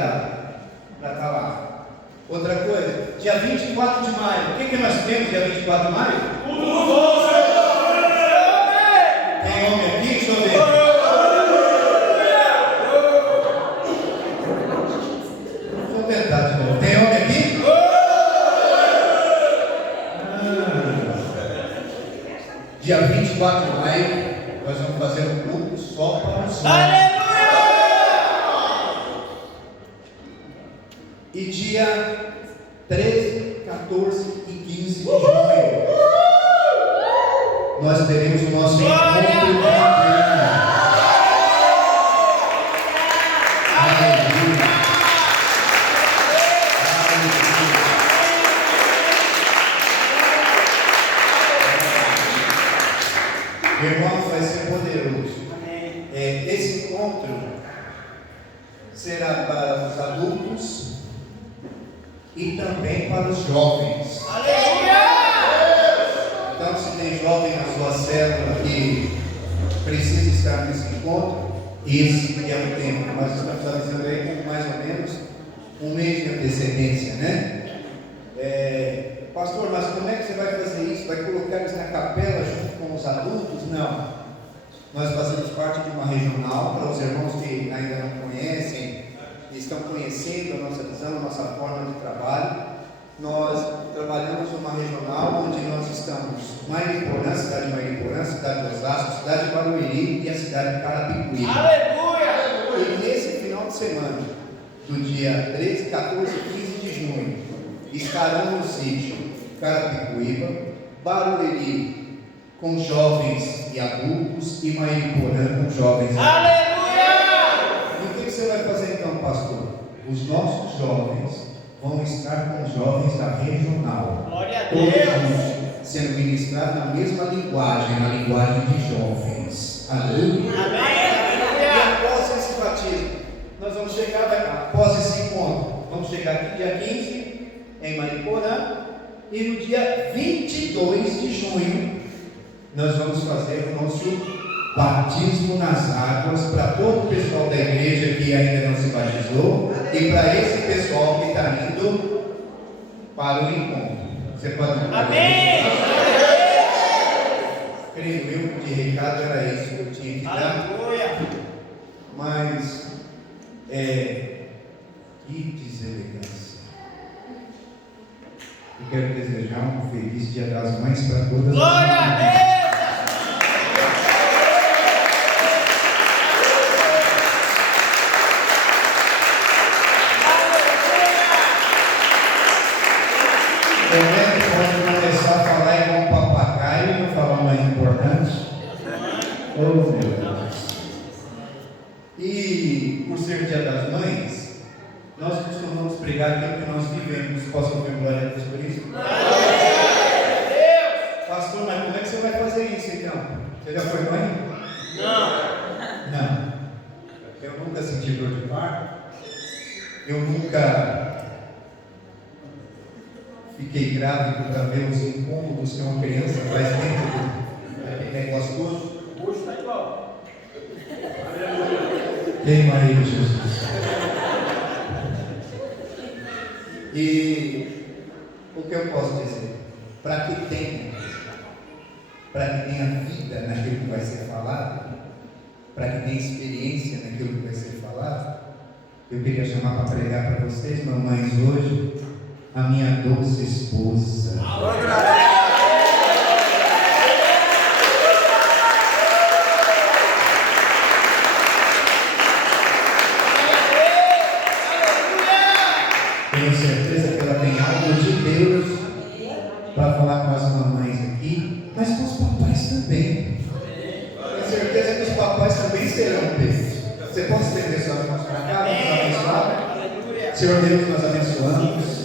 convidado para estar lá. Outra coisa, dia 24 de maio. O que nós temos dia 24 de maio? Tem homem aqui? Deixa eu ver. Deixa eu tentar de novo. Tem homem aqui? Dia 24 de maio, nós vamos fazer um culto só para os homens. E dia 13, 14 e 15 de junho, nós teremos o nosso encontro fraterno. Aleluia. Irmãos, vai ser poderoso. Esse encontro será para os adultos e também para os jovens. Aleluia! Então, se tem jovem na sua célula que precisa estar nesse encontro, esse é o tempo. Nós estamos avisando aí com mais ou menos um mês de antecedência, né? Pastor, mas como é que você vai fazer isso? Vai colocar eles na capela junto com os adultos? Não. Nós fazemos parte de uma regional, para os irmãos que ainda não conhecem, estão conhecendo a nossa visão, a nossa forma de trabalho. Nós trabalhamos numa regional onde nós estamos Mariporã, cidade de Mariporã, cidade de Osasco, cidade de Barueri e a cidade de Carapicuíba. Aleluia! E nesse final de semana, do dia 13, 14 e 15 de junho, estarão no sítio Carapicuíba, Barueri com jovens e adultos e Mariporã com jovens e adultos. Aleluia! E o que você vai fazer então, pastor? Os nossos jovens vão estar com os jovens da regional. Glória a Deus! Todos sendo ministrados na mesma linguagem, na linguagem de jovens. Aleluia! Amém! E após esse batismo, nós vamos chegar, após esse encontro, vamos chegar aqui dia 15 em Mariporã, e no dia 22 de junho nós vamos fazer o nosso batismo nas águas para todo o pessoal da igreja que ainda não se batizou e para esse pessoal que está indo para o encontro. Você pode dizer amém? Creio eu que de recado era isso que eu tinha que dar. Mas que deselegância. Eu quero desejar um feliz Dia das Mães para todas as glória a Deus! Pode começar a falar igual um papagaio e não falar o mais importante. Oh, meu Deus. E por ser Dia das Mães, nós costumamos pregar aquilo que nós vivemos. Posso ouvir glória a Deus por isso? Pastor, mas como é que você vai fazer isso então? Você já foi mãe? Não. Eu nunca senti dor de parto. Eu nunca fiquei grávido para ver os incômodos que uma criança faz dentro daquele negócio todo. Hoje está igual. Queima aí, Jesus. E o que eu posso dizer? Para que tenha vida naquilo que vai ser falado, para que tenha experiência naquilo que vai ser falado, eu queria chamar para pregar para vocês, mamães, hoje, a minha doce esposa. Tenho certeza que ela tem algo de Deus para falar com as mamães aqui, mas com os papais também. Tenho certeza que os papais também serão pegos. Você pode estender suas mãos para cá? Vamos abençoar. Senhor Deus, nós abençoamos.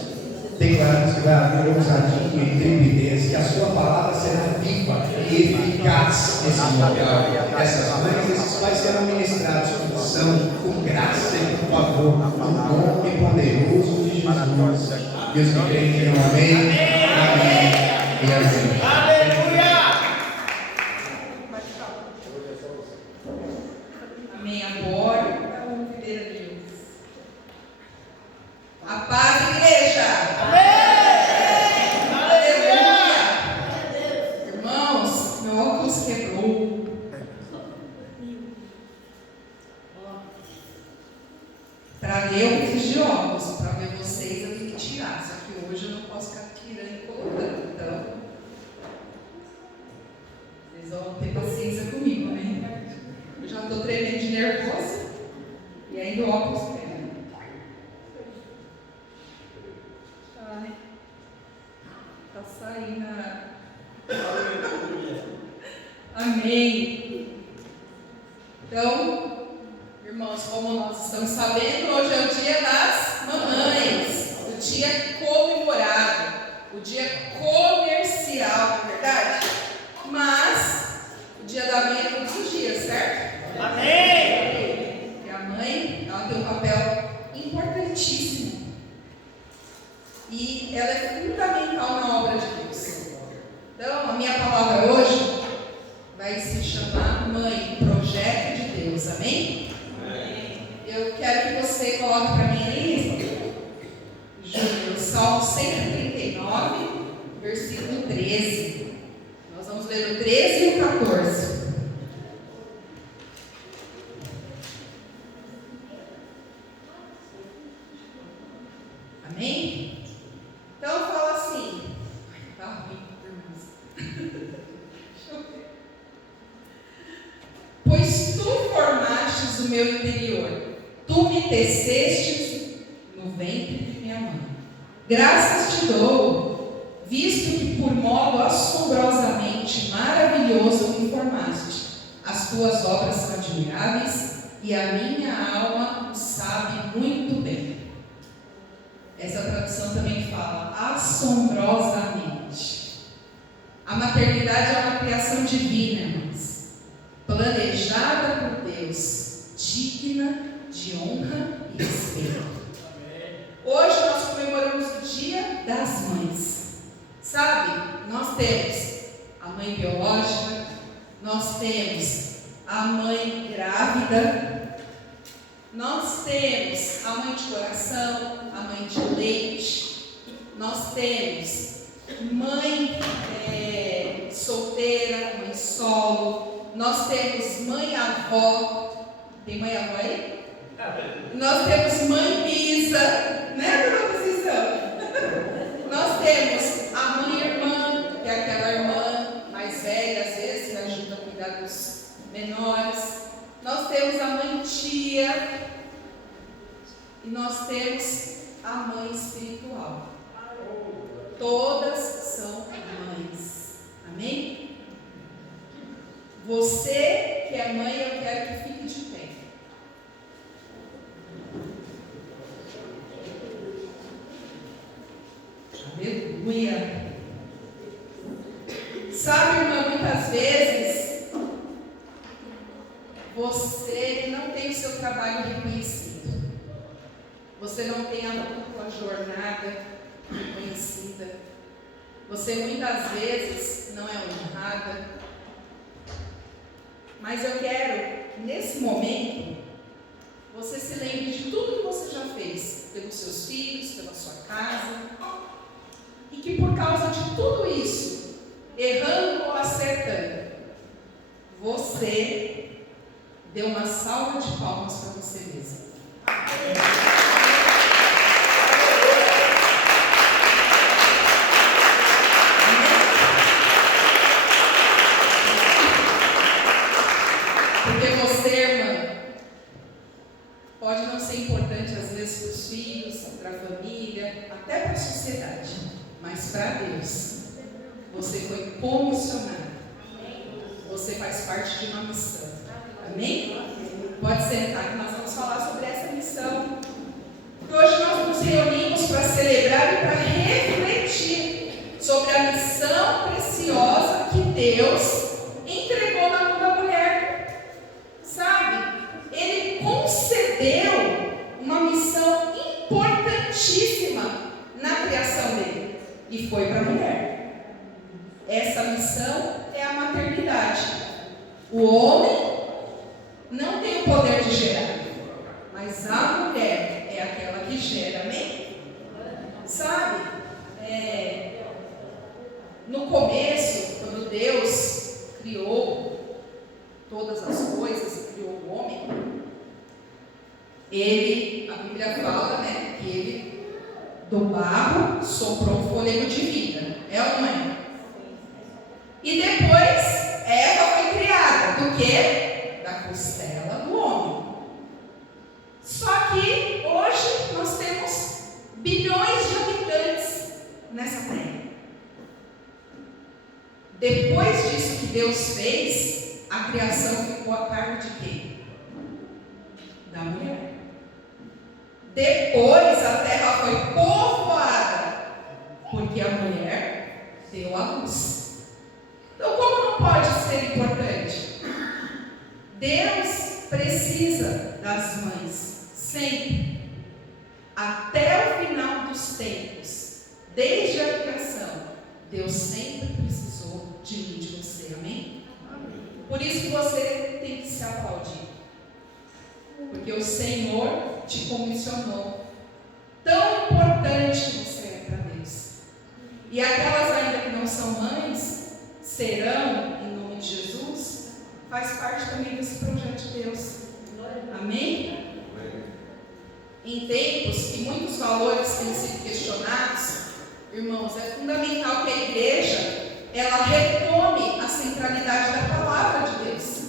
Declaramos que vai haver ousadia e intrepidez, que a sua palavra será viva e eficaz nesse lugar. Essas mães, esses pais serão ministrados com unção, com graça e com favor, no nome poderoso de Jesus. Deus que crê, digam amém, amém e amém. Aleluia! Amém. Agora, vamos pedir a Deus. A paz, igreja. Amém. Aleluia. Irmãos, meu óculos quebrou. Para ler eu preciso de óculos. Para ver vocês eu tenho que tirar. Só que hoje eu não posso ficar tirando e colocando. Então, vocês vão ter paciência comigo, né? Eu já estou tremendo de nervoso. E ainda o óculos quebra. Ai, tá saindo. Amém. Então, irmãos, como nós estamos sabendo, hoje é o dia das mamães, o dia comemorado, o dia comercial, não é verdade? Mas o dia da mãe é todos os dias, certo? Amém. Porque a mãe, ela tem um papel importantíssimo. E ela é fundamental na obra de Deus. Então, a minha palavra hoje vai se chamar Mãe, Projeto de Deus. Amém? Amém. Eu quero que você coloque para mim aí, Júnior, Salmo 139, versículo 13. Nós vamos ler o 13 e o 14. Amém? Então fala assim. Tá ruim, irmãos. Deixa eu ver. Pois tu formastes o meu interior, tu me tecestes no ventre de minha mãe. Graças te dou, visto que por modo assombrosamente maravilhoso me formaste. As tuas obras são admiráveis e a minha alma o sabe muito bem. Essa tradução também fala assombrosamente. A maternidade é uma criação divina, irmãos, planejada por Deus, digna de honra e respeito. Hoje nós comemoramos o Dia das Mães. Sabe, nós temos a mãe biológica, nós temos a mãe grávida, nós temos a mãe de coração, a mãe de leite, nós temos mãe solteira, mãe solo, nós temos mãe avó. Tem mãe avó aí? Nós temos mãe bisa, né, dona Conceição? Nós temos a mãe irmã, que é aquela irmã mais velha, às vezes, que ajuda a cuidar dos menores. Nós temos a mãe tia. E nós temos a mãe espiritual. Todas são mães. Amém? Você que é mãe, eu quero que fique de pé. Aleluia. Sabe, irmã, muitas vezes você não tem o seu trabalho reconhecido. Você não tem a tua jornada reconhecida. Você muitas vezes não é honrada. Mas eu quero, nesse momento, você se lembre de tudo que você já fez pelos seus filhos, pela sua casa. E que por causa de tudo isso, errando ou acertando, você dê uma salva de palmas para você mesmo. Porque você, irmã, pode não ser importante às vezes para os filhos, para a família, até para a sociedade, mas para Deus, você foi comissionado. Você faz parte de uma missão. Amém? Pode sentar que nós vamos falar sobre essa missão. Hoje nós nos reunimos para celebrar e para refletir sobre a missão preciosa que Deus entregou na mão da mulher. Sabe? Ele concedeu uma missão importantíssima na criação dele. E foi para a mulher. Essa missão é a maternidade. O homem não tem o poder de gerar, mas a mulher é aquela que gera, amém? a Bíblia fala, né, que ele do barro soprou o fôlego de vida. É ou não é? E depois Eva foi criada. Do quê? Da costela do homem. Só que hoje nós temos bilhões de habitantes nessa terra. Depois disso que Deus fez, a criação ficou a cargo de quem? Da mulher. Depois a terra foi povoada, porque a mulher deu a luz. Então, como não pode ser importante? Deus precisa das mães, sempre. Até o final dos tempos, desde a criação, Deus sempre precisou de mim, de você, amém? Por isso que você tem que se aplaudir. Porque o Senhor te comissionou. Tão importante que você é para Deus. E aquelas ainda que não são mães, serão, em nome de Jesus, faz parte também desse projeto de Deus. Amém? Em tempos que muitos valores têm sido questionados, irmãos, é fundamental que a igreja ela retome a centralidade da palavra de Deus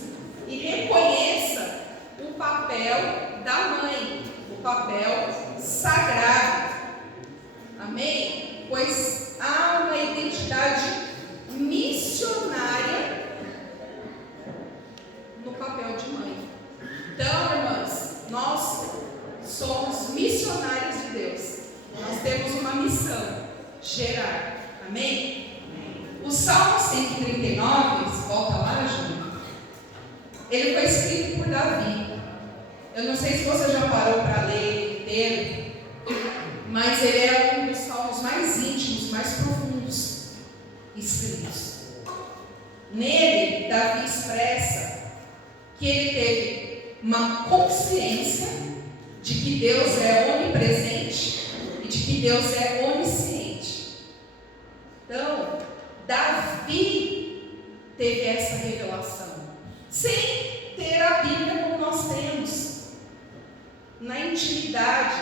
e reconheça o papel da mãe, o papel sagrado. Amém? Pois há uma identidade missionária no papel de mãe. Então, irmãs, nós somos missionários de Deus. Nós temos uma missão: gerar. Amém? O Salmo 139, volta lá, Júnior. Ele foi escrito por Davi. Eu não sei se você já parou para ler ele inteiro, mas ele é um dos salmos mais íntimos, mais profundos escritos. Nele, Davi expressa que ele teve uma consciência de que Deus é onipresente e de que Deus é onisciente. Então, Davi teve essa revelação, sem ter a Bíblia como nós temos. Na intimidade,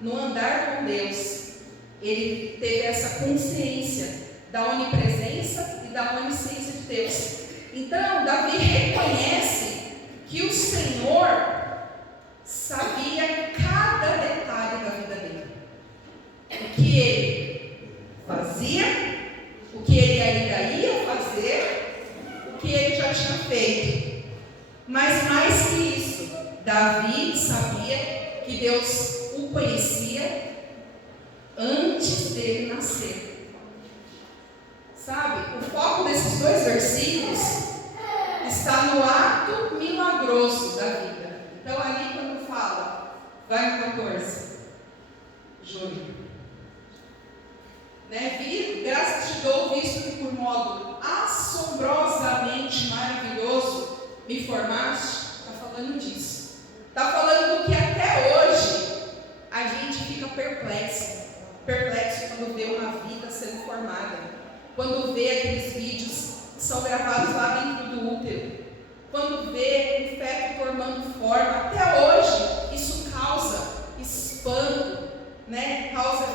no andar com Deus, ele teve essa consciência da onipresença e da onisciência de Deus. Então, Davi reconhece que o Senhor sabia cada detalhe da vida dele. O que ele fazia, o que ele ainda ia fazer, o que ele já tinha feito. Mas mais que isso, Davi sabia que Deus o conhecia antes dele nascer. Sabe, o foco desses dois versículos está no ato milagroso da vida. Então, ali quando fala, vai no 14, Júnior. Vi, graças te dou, visto que por modo assombrosamente maravilhoso me formaste. Está falando disso. Está falando do que até hoje a gente fica perplexo quando vê uma vida sendo formada, quando vê aqueles vídeos que são gravados lá dentro do útero, quando vê um feto formando forma. Até hoje isso causa espanto, causa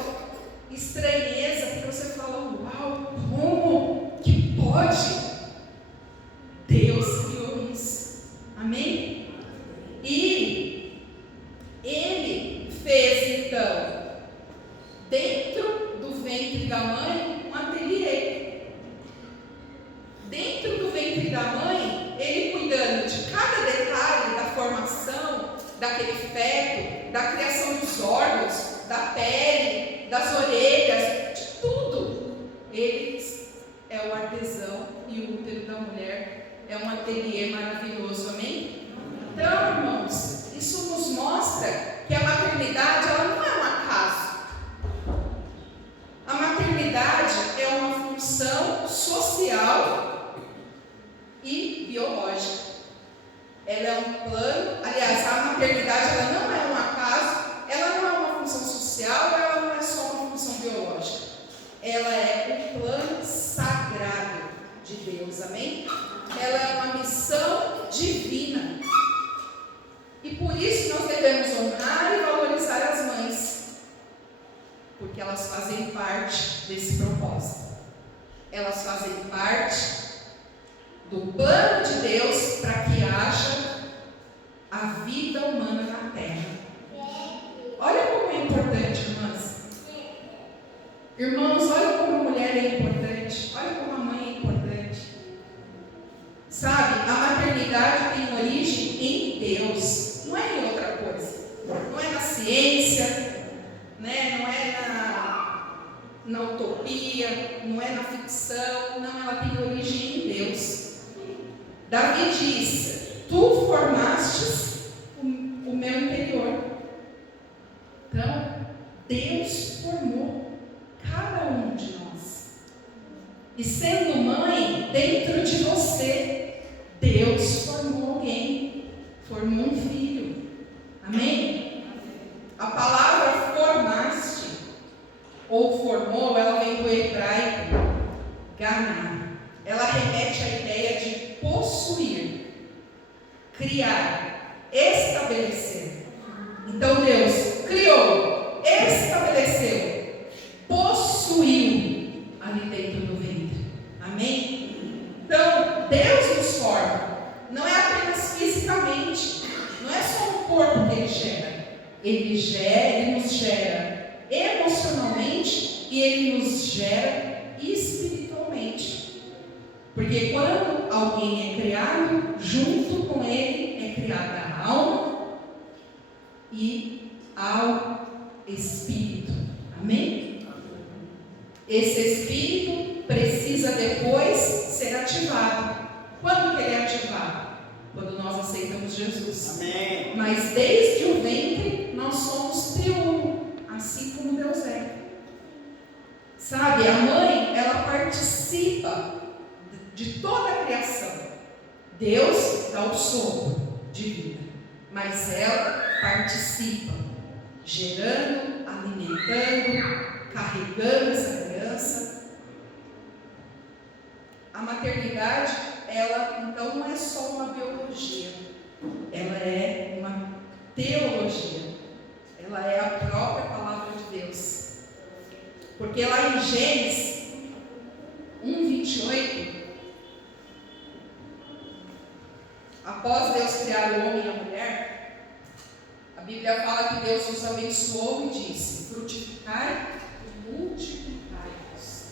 estranheza, porque você fala: uau, como que pode? Deus criou isso. Amém? E ele fez então, dentro do ventre da mãe, um ateliê. Dentro do ventre da mãe, ele cuidando de cada detalhe da formação daquele feto, da criação dos órgãos, da pele, das orelhas, de tudo. Ele é o artesão e o útero da mulher é um ateliê maravilhoso, amém? Então, irmãos, isso nos mostra que a maternidade ela não é um acaso. A maternidade é uma função social e biológica. Ela é um plano, aliás, a maternidade ela não é um acaso, ela não é uma função social, ela não é só uma função biológica. Ela é um plano sagrado de Deus, amém? Ela é uma missão divina. E por isso nós devemos honrar e valorizar porque elas fazem parte desse propósito. Elas fazem parte do plano de Deus para que haja a vida humana na terra. Olha como é importante, irmãs. Irmãos, olha como a mulher é importante. Olha como a mãe é importante. Sabe, a maternidade tem origem em Deus, não é em outra coisa. Não é na ciência, né? Não é na utopia, não é na ficção, não, ela tem origem em Deus. Davi diz: tu formastes o meu interior. Então, Deus formou cada um de nós. E sendo mãe, dentro de você, Deus formou alguém, formou um filho. Amém? A palavra formaste ou formou, ela vem do hebraico ganar. Ela remete à ideia de possuir, criar, estabelecer. Então Deus criou, estabeleceu, possuiu ali dentro do ventre. Amém? Então Deus nos forma, não é apenas fisicamente, não é só um corpo que Ele nos gera emocionalmente e Ele nos gera espiritualmente. Porque quando alguém é criado, junto com ele é criada a alma e ao espírito. Amém? Esse espírito precisa depois ser ativado. Quando que ele é ativado? Quando nós aceitamos Jesus. Amém. Mas desde o ventre nós somos triuno, assim como Deus é. Sabe, a mãe, ela participa de toda a criação. Deus dá o sopro de vida, mas ela participa, gerando, alimentando, carregando essa criança. A maternidade, ela então não é só uma biologia, ela é uma teologia, ela é a própria palavra de Deus. Porque lá em Gênesis 1:28, após Deus criar o homem e a mulher, a Bíblia fala que Deus os abençoou e disse: frutificai e multiplicai-vos.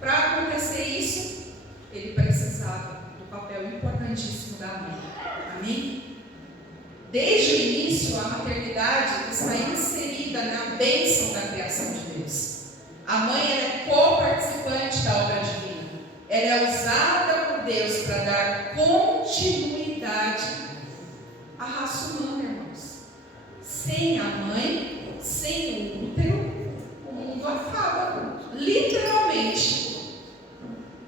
Para acontecer isso, ele precisava do papel importantíssimo da mãe. Amém? Desde o início, a maternidade está inserida na bênção da criação de Deus. A mãe é co-participante da obra divina. Ela é usada por Deus para dar continuidade à raça humana, irmãos. Sem a mãe, sem o útero, o mundo acaba. Literalmente,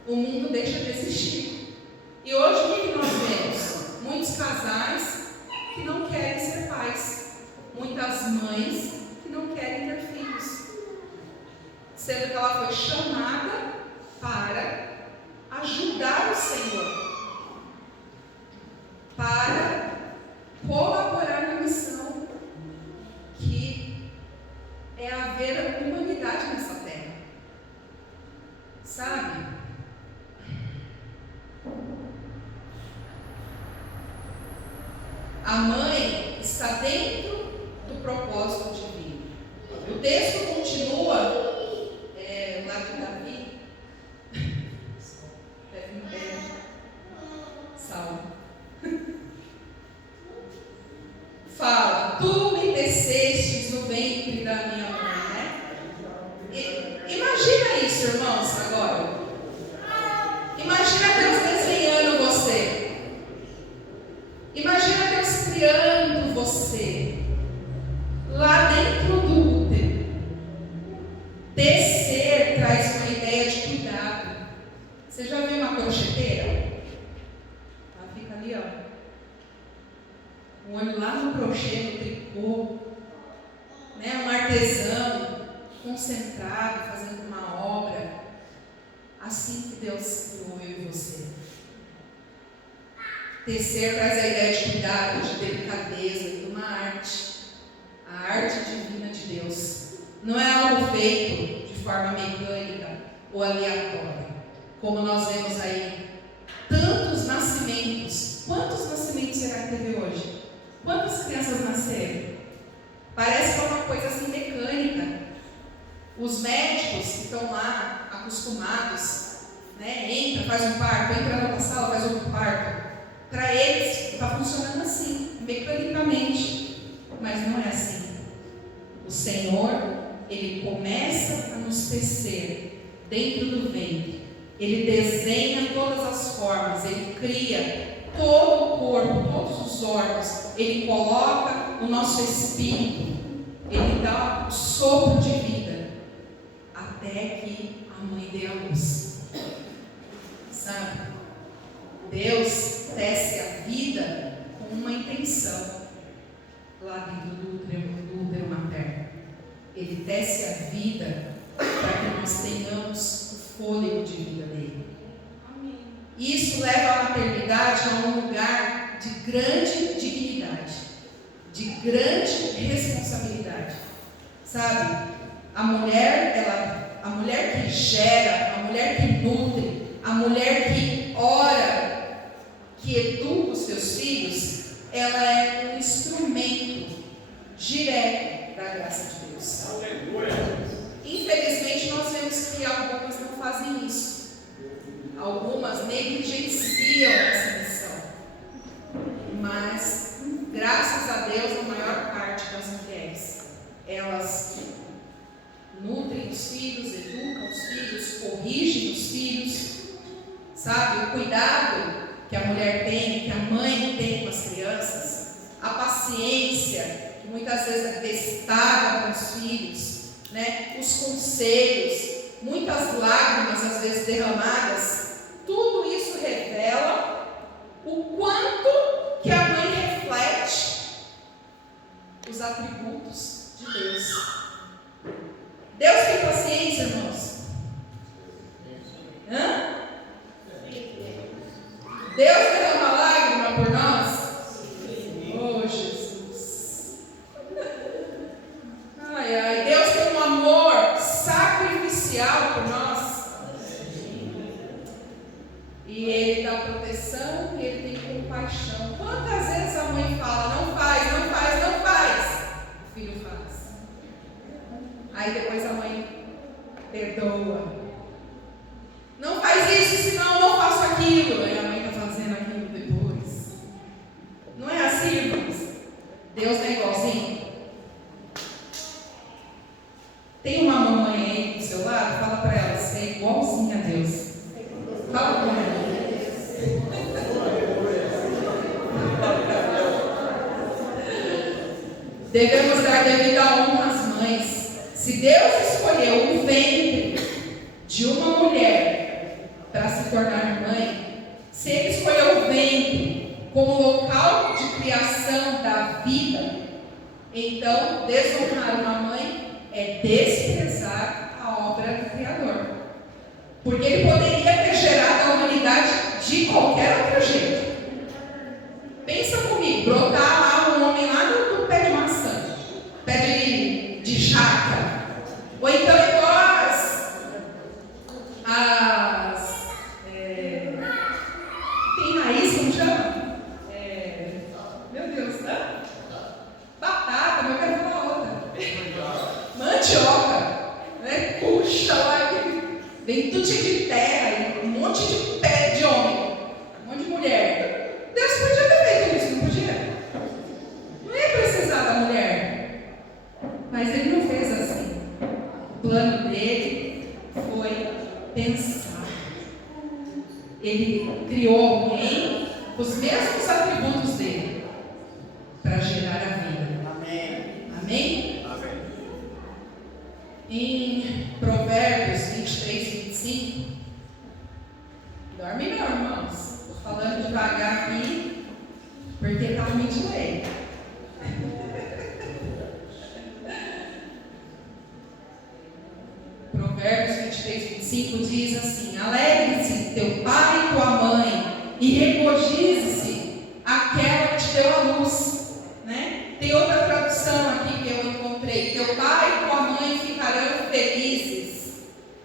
o mundo deixa de existir. E hoje o que nós vemos? Muitos casais que não querem ser pais, muitas mães que não querem ter filhos, sendo que ela foi chamada para ajudar o Senhor, para colaborar na missão que é haver humanidade nessa terra. Sabe? A mãe está dentro do propósito divino. O texto continua, lá de Davi, Salmo. Fala: tu me tecestes no ventre da minha mãe, né? Imagina isso, irmãos, agora. Imagina Deus desenhando você. Imagina Deus criando você lá dentro do útero. Tecer traz uma ideia de cuidado. Você já viu uma crocheteira? Ela fica ali, ó. Um olho lá no crochê, no tricô, né? Um artesão concentrado, fazendo uma obra. Assim que Deus criou eu e você. Tecer traz a ideia de cuidado, de delicadeza, de uma arte, a arte divina de Deus. Não é algo feito de forma mecânica ou aleatória, como nós vemos aí. Tantos nascimentos. Quantos nascimentos será que teve hoje? Quantas crianças nasceram? Parece que é uma coisa assim mecânica. Os médicos que estão lá acostumados, né? Entra, faz um parto, entra na outra sala, faz outro parto. Para eles está funcionando assim, mecanicamente. Mas não é assim. O Senhor, Ele começa a nos tecer dentro do ventre. Ele desenha todas as formas, Ele cria todo o corpo, todos os órgãos. Ele coloca o nosso espírito, Ele dá o sopro de vida, até que a mãe dê a luz. Sabe? Deus tece a vida com uma intenção lá dentro do útero materno. Ele tece a vida para que nós tenhamos o fôlego de vida dele. Amém. Isso leva a maternidade a um lugar de grande dignidade, de grande responsabilidade. Sabe? A mulher que gera, a mulher que nutre, a mulher que ora, que educa os seus filhos, ela é um instrumento direto da graça de Deus. Infelizmente, nós vemos que algumas não fazem isso. Algumas negligenciam essa missão. Mas, graças a Deus, a maior parte das mulheres, elas nutrem os filhos, educam os filhos, corrigem os filhos. Sabe, o cuidado que a mulher tem, que a mãe tem com as crianças, a paciência, que muitas vezes é testada com os filhos, né? Os conselhos, muitas lágrimas às vezes derramadas, tudo isso revela o quanto que a mãe reflete os atributos de Deus. Deus tem paciência, irmãos? Deus derrama lágrima por nós? Oh, Jesus. Ai, ai. Deus tem um amor sacrificial por nós. E Ele dá proteção e Ele tem compaixão. Quantas vezes a mãe fala, não faz, não faz, não faz? O filho faz. Aí depois a mãe perdoa. Não faz isso, senão eu não faço aquilo. Aí a mãe está fazendo aquilo depois. Não é assim, irmãos? Deus não é igualzinho? Tem uma mamãe aí do seu lado? Fala para ela, você é igualzinha a Deus. Fala com ela. Devemos dar devida honra às mães. Se Deus escolheu o ventre de uma mulher para se tornar mãe, se Ele escolheu o ventre como local de criação da vida, então desonrar uma mãe é desprezar a obra do Criador. Porque Ele poderia ter gerado a humanidade de qualquer outro jeito. Pensa comigo, brotar lá um homem lá do pé de maçã, pé de jaca, ou então igual tem raiz, como chama? Meu Deus, né? Batata, mas eu quero falar outra. Mandioca, né? Puxa lá, vem tudo cheio de terra, um monte de pé de homem, um monte de mulher. Deus podia ter feito isso, não podia? Não ia precisar da mulher. Mas Ele não fez assim. O plano dele foi pensar. Ele criou alguém com os mesmos atributos dele para gerar a vida. Amém. Amém? Amém. Em Provérbios 23, 25. Dorme não, irmãos. Estou falando devagar aqui, porque está muito lento. Provérbios 23, 25 diz assim: alegre-se teu pai e tua mãe, e regozije-se aquela que te deu a luz. Né? Tem outra tradução aqui que eu encontrei: teu pai e tua mãe ficam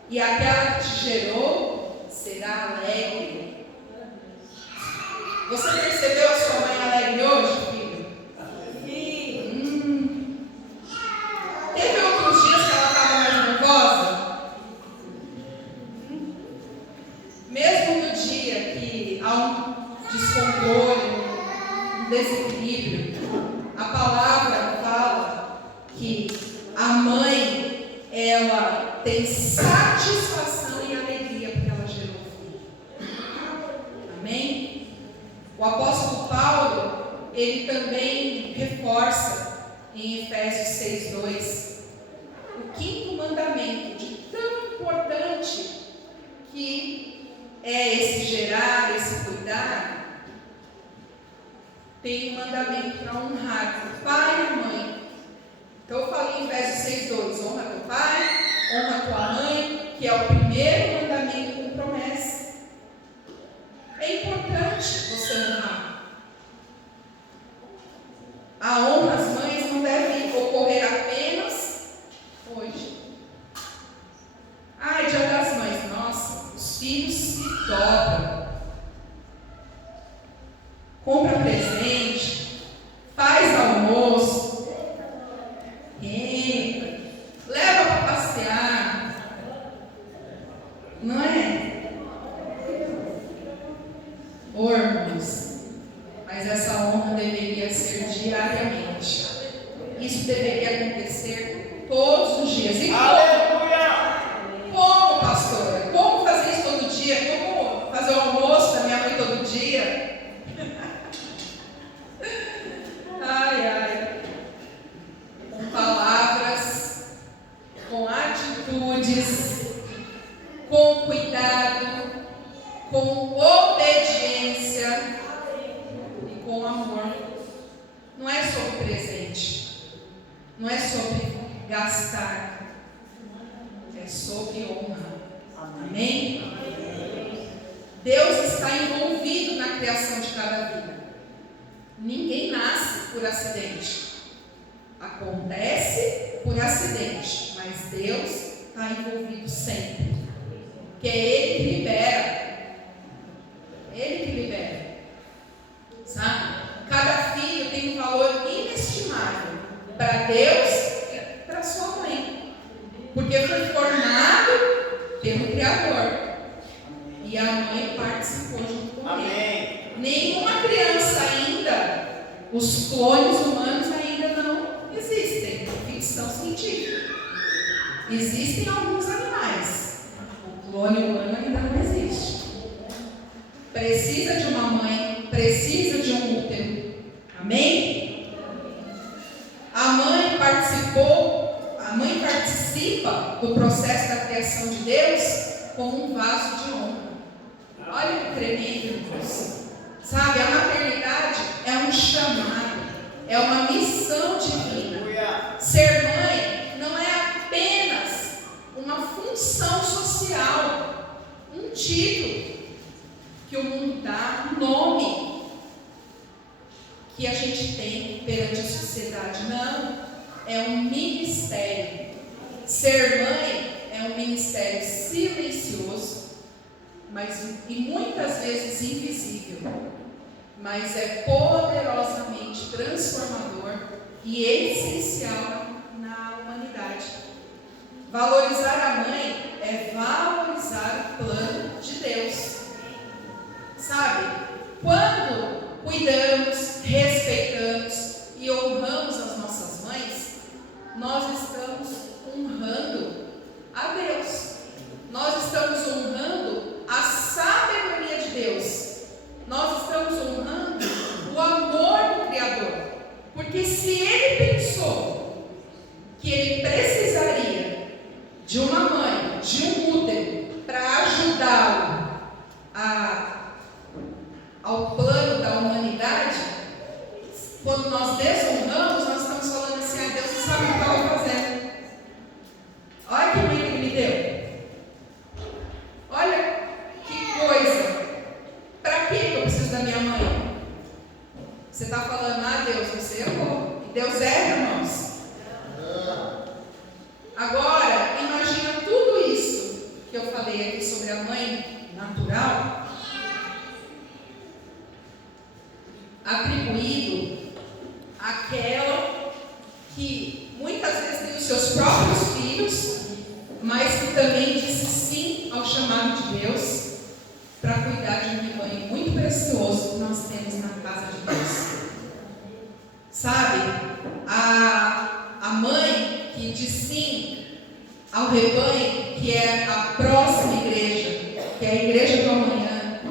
e aquela que te gerou será alegre. Você percebeu a sua mãe alegre hoje, filho? Sim. Teve outros dias que ela estava mais nervosa? Mesmo no dia que há um descontrole, um desequilíbrio, a palavra fala que a mãe, ela tem satisfação e alegria porque ela gerou o filho. Amém? O apóstolo Paulo, ele também reforça em Efésios 6:2 o quinto mandamento, de tão importante que é esse gerar, esse cuidar. Tem um mandamento para honrar o pai e a mãe. Então eu falei em Efésios 6:2, honra teu pai, honra tua mãe, que é o primeiro mandamento com promessa. É importante você honrar. A honra às mães não deve ocorrer apenas hoje. Ai, Dia das Mães, nossa, os filhos se dobram. Compra presente, faz almoço, entra, leva para passear, não é? Ô, irmãos, mas essa honra deveria ser diariamente. Isso deveria acontecer todos os dias. E como, pastora? Como fazer isso todo dia? Como fazer o almoço da minha mãe todo dia? Ai, ai. Com palavras, com atitudes, com cuidado, com obediência e com amor. Não é sobre presente, não é sobre gastar, é sobre honra. Amém? Deus está envolvido na criação de cada vida. Ninguém nasce por acidente. Acontece por acidente, mas Deus está envolvido sempre. Que é Ele que libera. Ele que libera. Sabe? Cada filho tem um valor inestimável para Deus e para sua mãe. Porque foi formado pelo Criador. E a mãe participou junto com ele. Nenhuma criança ainda, os clones humanos ainda não existem. Ficção científica. Existem alguns animais. O clone humano ainda não existe. Precisa de uma mãe, precisa de um útero. Amém? A mãe participa do processo da criação de Deus como um vaso de honra. Olha que tremendo, irmãos. Sabe, a maternidade é um chamado, é uma missão divina. Ser mãe não é apenas uma função social, um título que o mundo dá, um nome que a gente tem perante a sociedade. Não, é um ministério. Ser mãe é um ministério silencioso, e muitas vezes invisível, mas é poderosamente transformador e essencial na humanidade. Valorizar a mãe é valorizar o plano de Deus. Sabe? Quando cuidamos, respeitamos e honramos as nossas mães, nós estamos honrando a Deus. Nós estamos honrando a sabedoria de Deus. Nós estamos honrando o amor do Criador. Porque se Ele pensou que Ele precisaria de uma mãe, de um útero, para ajudá-lo ao plano da humanidade, quando nós desonramos, nós estamos falando assim: Deus não sabe o que estava fazendo. Olha que mãe que Ele me deu. Olha que coisa. Para que eu preciso da minha mãe? Você está falando: Deus, você errou. E Deus erra, irmãos. Agora, imagina dos seus próprios filhos, mas que também disse sim ao chamado de Deus para cuidar de um rebanho muito precioso que nós temos na casa de Deus. Sabe, a mãe que diz sim ao rebanho, que é a próxima igreja, que é a igreja do amanhã,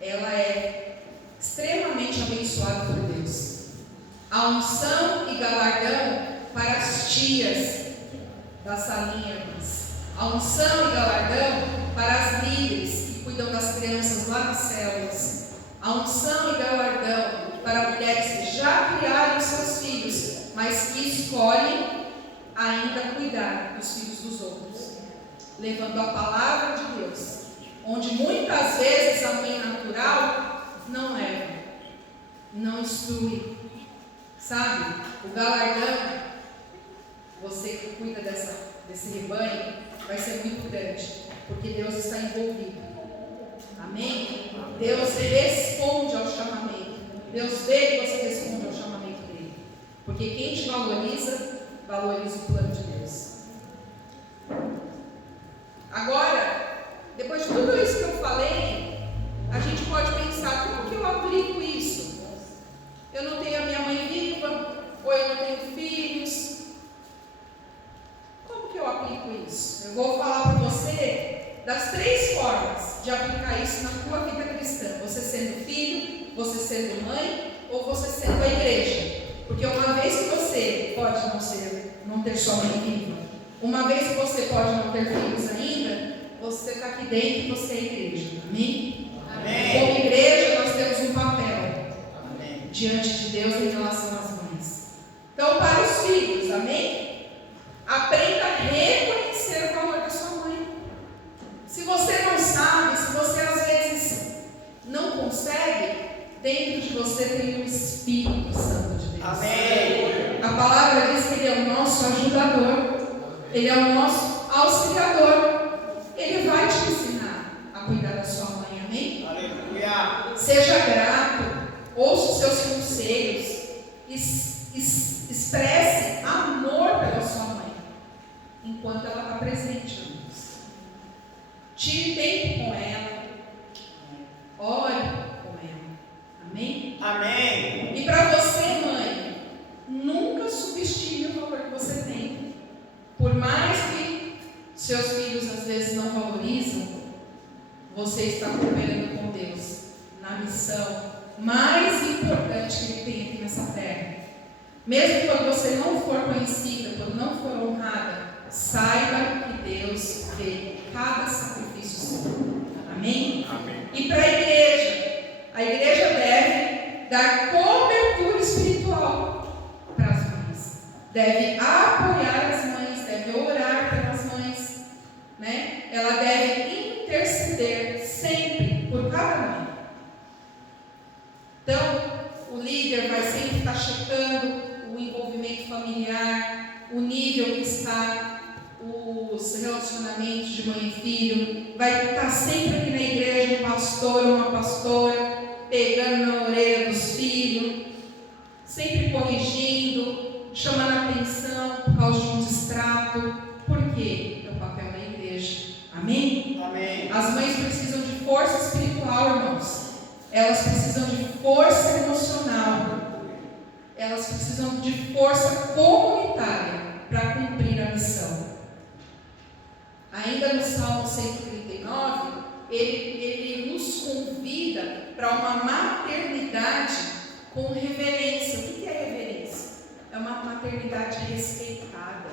ela é extremamente abençoada por Deus. A unção e galardão para as tias da salinha, irmãs. A unção e galardão para as líderes que cuidam das crianças lá nas células. A unção e galardão para mulheres que já criaram seus filhos, mas que escolhem ainda cuidar dos filhos dos outros, levando a palavra de Deus, onde muitas vezes a mãe natural não leva, não instrui. Sabe, o galardão, você que cuida desse rebanho, vai ser muito grande, porque Deus está envolvido. Amém? Deus responde ao chamamento. Deus vê que você responde ao chamamento dele. Porque quem te valoriza, valoriza o plano de Deus. Agora, depois de tudo isso que eu falei, a gente pode pensar, como que eu aplico isso? Eu não tenho a minha mãe viva, ou eu não tenho filhos. Como que eu aplico isso? Eu vou falar para você das 3 formas de aplicar isso na tua vida cristã. Você sendo filho, você sendo mãe, ou você sendo a igreja. Porque uma vez que você pode não ter sua mãe viva, uma vez que você pode não ter filhos ainda, você está aqui dentro e você é a igreja. Amém? Amém. Como igreja, nós temos um papel diante de Deus em relação às mães. Então, para os filhos, amém? Aprenda a reconhecer o valor da sua mãe. Se você não sabe, se você às vezes não consegue, dentro de você tem o Espírito Santo de Deus. Amém. A palavra diz que Ele é o nosso ajudador, Ele é o nosso auxiliador. Ele vai te ensinar a cuidar da sua mãe, amém? Aleluia. Seja grato. Ouça os seus conselhos, expresse amor pela sua mãe, enquanto ela está presente, irmãos. Tire tempo com ela, ore com ela, amém? Amém. E para você, mãe, nunca subestime o valor que você tem. Por mais que seus filhos às vezes não valorizam, você está cooperando com Deus na missão mais importante que Ele tem aqui nessa terra. Mesmo quando você não for conhecida, quando não for honrada, saiba que Deus vê cada sacrifício seu. Amém? Amém. E para a igreja deve dar cobertura espiritual para as mães. Deve apoiar as mães, deve orar pelas mães, né? Ela deve interceder sempre por cada mãe. Então, o líder vai sempre estar checando o envolvimento familiar, o nível que está, os relacionamentos de mãe e filho. Vai estar sempre aqui na igreja um pastor ou uma pastora, pegando na orelha dos filhos, sempre corrigindo, chamando a atenção por causa de um distrato. Por quê? É o papel da igreja. Amém? Amém. As mães precisam de força espiritual, irmãos. Elas precisam de força emocional. Elas precisam de força comunitária para cumprir a missão. Ainda no Salmo 139, ele nos convida para uma maternidade com reverência. O que é reverência? É uma maternidade respeitada.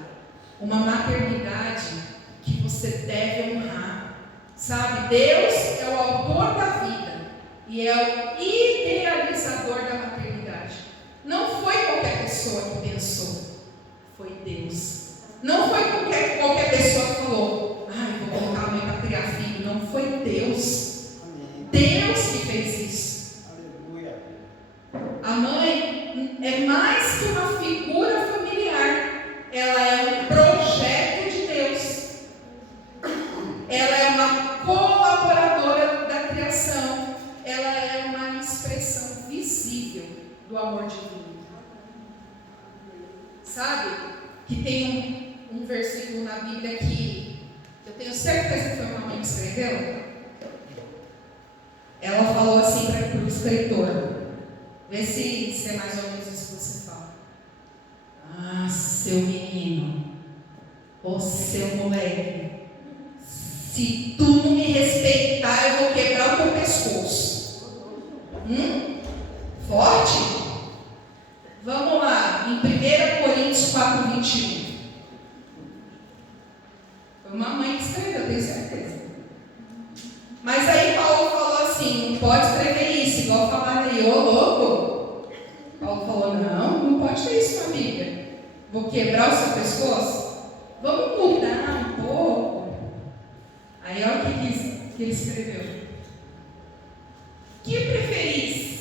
Uma maternidade que você deve honrar. Sabe, Deus é o autor da vida e é o idealizador da maternidade. Não foi qualquer pessoa que pensou, foi Deus. Não foi qualquer pessoa que falou, vou colocar a mãe para criar filho. Não, foi Deus. Amém. Deus que fez isso. Aleluia. A mãe é mais que uma figura familiar, ela é um projeto de Deus. Ela é uma colaboradora da criação. Ela é uma expressão visível do amor divino. Sabe? Sabe que tem um versículo na Bíblia que eu tenho certeza que foi uma mãe que escreveu? Ela falou assim para o escritor, vê se é mais ou menos isso que você fala. Ah, seu menino, ô seu moleque, se tu não me respeitar, eu vou quebrar o teu pescoço. Forte? Vamos lá, em 1 Coríntios 4:21. Foi uma mãe que escreveu, eu tenho certeza. Mas aí Paulo falou assim, não pode escrever isso, igual falaram aí, ô louco. Paulo falou, não pode ter isso na Bíblia. Vou quebrar o seu pescoço? Vamos mudar um pouco. Aí olha o que ele escreveu. Que preferis?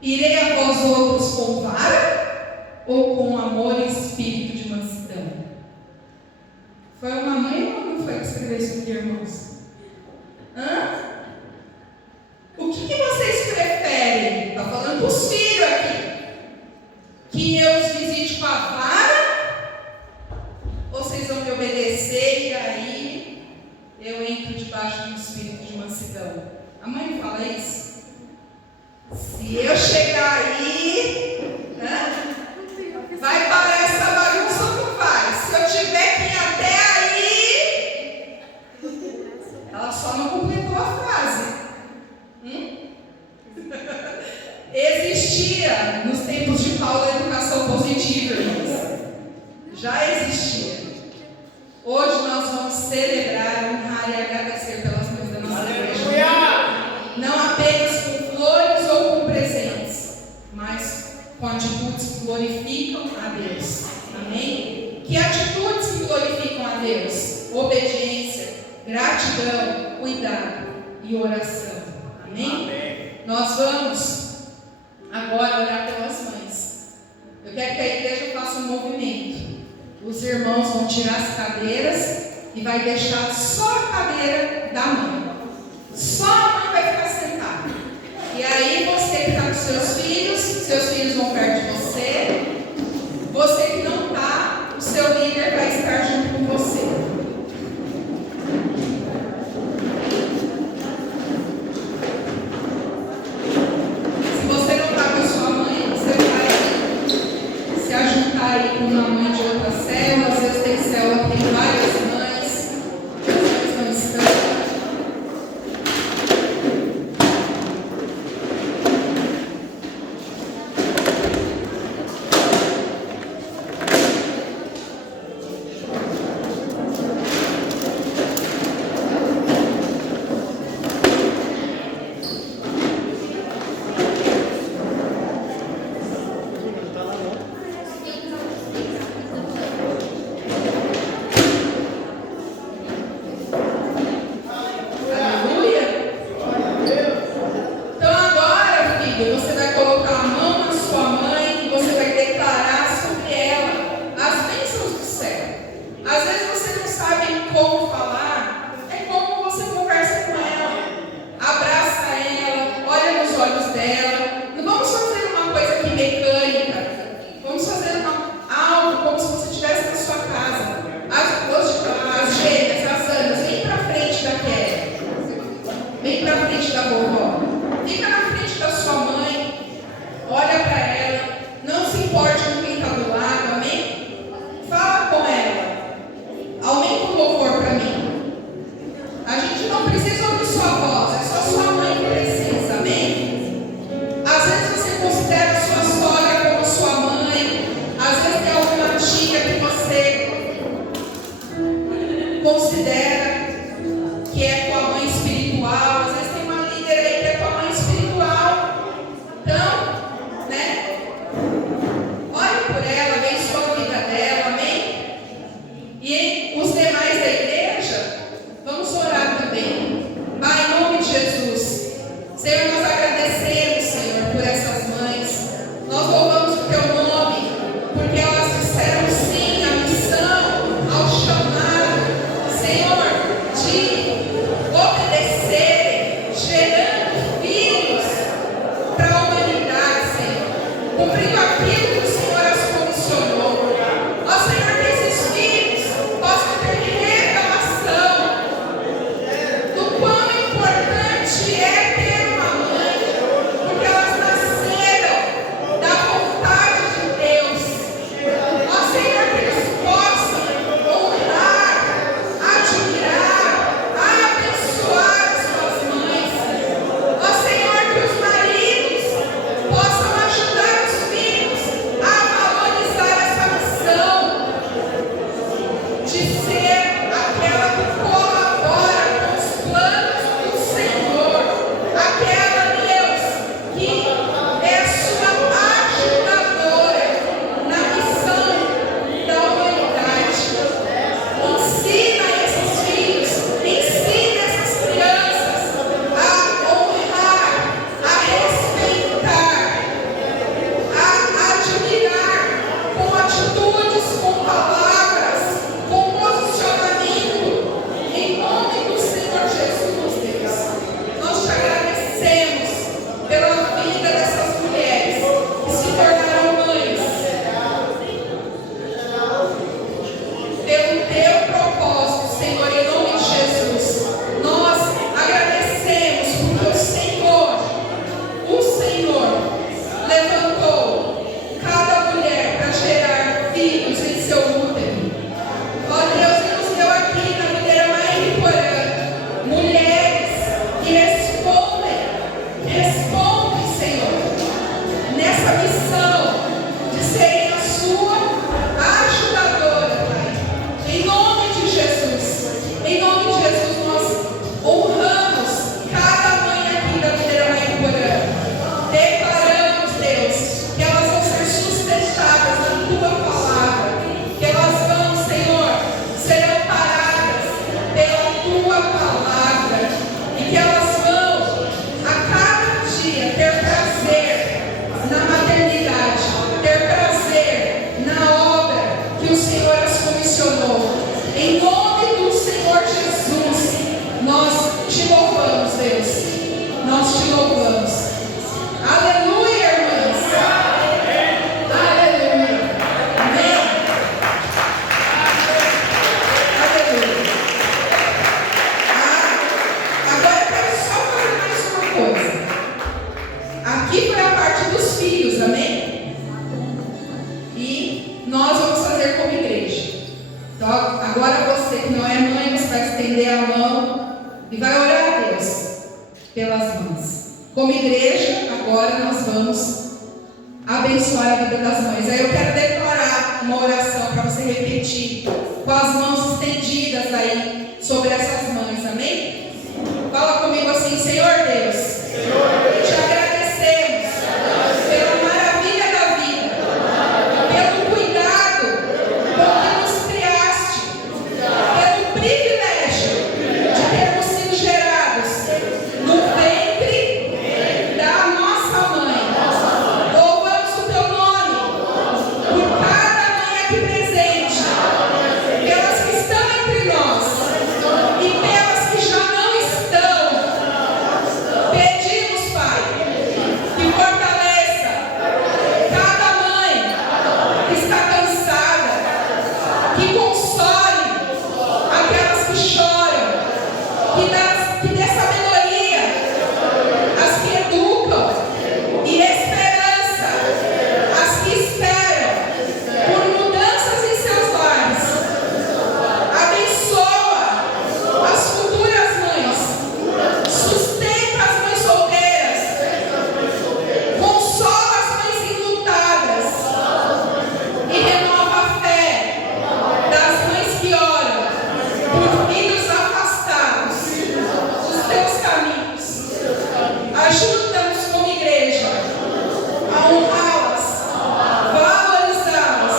Irei a vós outros com vara ou com amor e espírito de mansidão? Foi uma mãe ou não foi que escreveu isso aqui, irmãos? O que vocês preferem? Está falando para os filhos aqui. Que eu os visite com a vara? Ou vocês vão me obedecer e aí eu entro debaixo de um espírito de mansidão? A mãe fala isso? Se eu chegar aí, vai parar essa bagunça ou não vai? Se eu tiver que ir até aí, ela só não completou a frase. Existia nos tempos de Paulo a educação positiva, irmãos. Já existia. Hoje nós vamos celebrar, honrar e agradecer pelas mães da nossa igreja. Não apenas com flores ou com presentes, mas com atitudes que glorificam a Deus. Amém? Que atitudes que glorificam a Deus? Obediência, gratidão, cuidado e oração. Amém? Nós vamos agora orar pelas mães. Eu quero que a igreja faça um movimento. Os irmãos vão tirar as cadeiras e vai deixar só a cadeira da mãe. Só a mãe vai ficar sentada. E aí você que está com seus filhos vão perto de você. Você que não está, o seu líder vai estar junto com você. Se você não está com a sua mãe, você vai se ajuntar aí com uma mãe de outra célula. Às vezes tem célula que tem várias mães. As mães não estão. Então, agora você que não é mãe, você vai estender a mão e vai orar a Deus pelas mães. Como igreja, agora nós vamos abençoar a vida das mães. Aí eu quero declarar uma oração para você repetir, com as mãos estendidas aí sobre essas mães, amém? Fala comigo assim: Senhor Deus, te agradecemos pela maravilha da vida, pelo cuidado com que nos criaste, pelo privilégio de termos sido gerados no ventre da nossa mãe. Louvamos o teu nome por cada mãe aqui presente, pelas que estão entre nós e pelas que já não estão. Pedimos, Pai, que fortaleça cada mãe que está cansada, que console aquelas que choram, que dê sabedoria às que educam e esperança às que esperam por mudanças em seus lares. Abençoa as futuras mães, sustenta as mães solteiras, consola as mães enlutadas e renova a fé das mães que oram por filhos afastados dos teus caminhos. Ajuda-nos como igreja a honrá-las, valorizá-las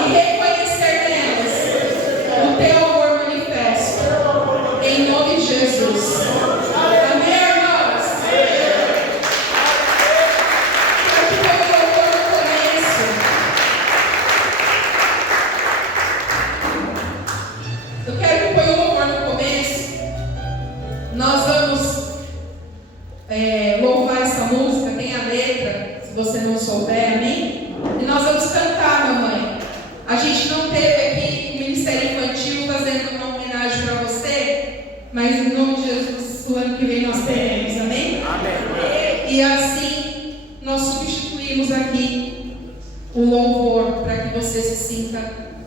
e reconhecer nelas o teu amor manifesto. Em nome de Jesus. Amém, irmãos? Aqui foi o louvor no começo. Eu quero que põe o louvor no começo. Nós vamos louvar essa música, tem a letra, se você não souber, amém? E nós vamos cantar, mamãe. A gente não teve aqui o Ministério Infantil fazendo uma homenagem para você, mas em nome de Jesus, o ano que vem nós teremos, amém? E assim, nós substituímos aqui o louvor para que você se sinta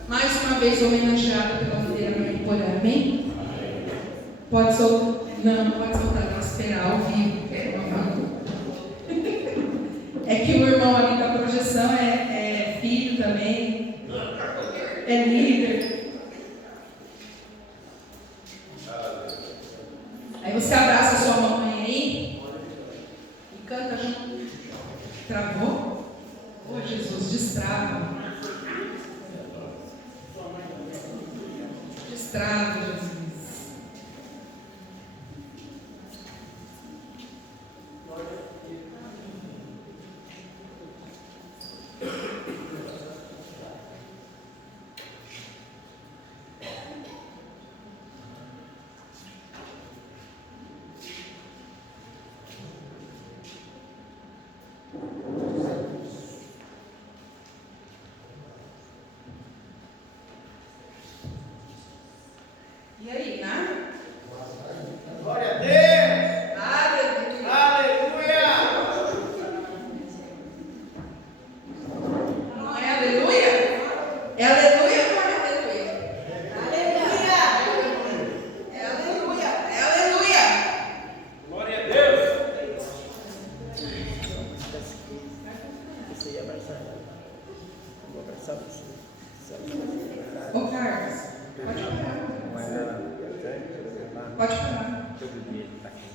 mais uma vez homenageado pela videira contemporânea, amém? Pode soltar. Não pode soltar, não esperar ao vivo, que é uma favor. É que o irmão ali da projeção é filho também, é líder. Aí você abraça a sua mamãe aí e canta junto. Travou? Oh, Jesus, destrava. Destrava, Jesus. E aí, nada? Glória a Deus! Aleluia! Aleluia! Não é aleluia? É aleluia ou não é aleluia? É aleluia! É aleluia! Glória a Deus! Ô Carlos, pode parar. Pode parar. Todo dia ele está aqui.